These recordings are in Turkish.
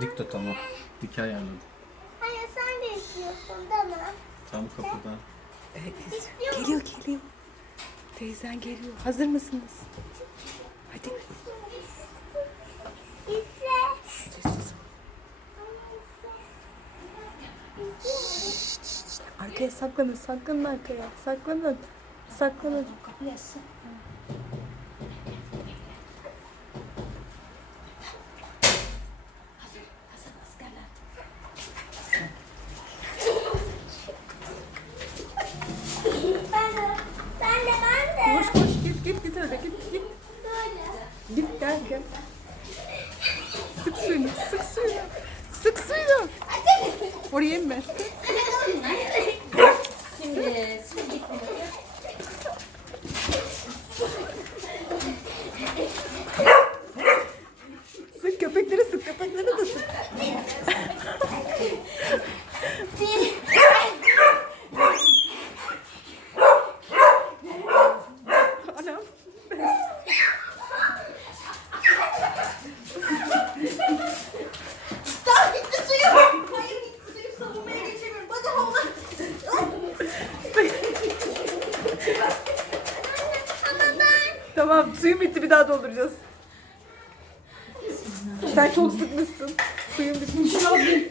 Dik tut tamam. Dik ayarladım. Hayır sen de istiyorsun değil mi? Tam kapıda. Evet, geliyor geliyor. Teyzen geliyor. Hazır mısınız? Hadi. Sessiz. Arkaya saklanın, saklanın arkaya. Saklanın. Saklanın. Ben de. Ben de ben de. Koş koş git git git öyle git git. Git gel gel. Sık suyunu, sık suyunu. Sık suyunu. Oraya inme. Şimdi Tamam suyum bitti bir daha dolduracağız. Sen çok sıkmışsın. Suyum bitmiş. bitti.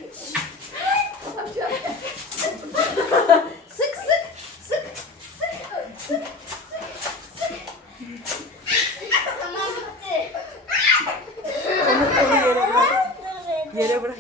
Yere bırak.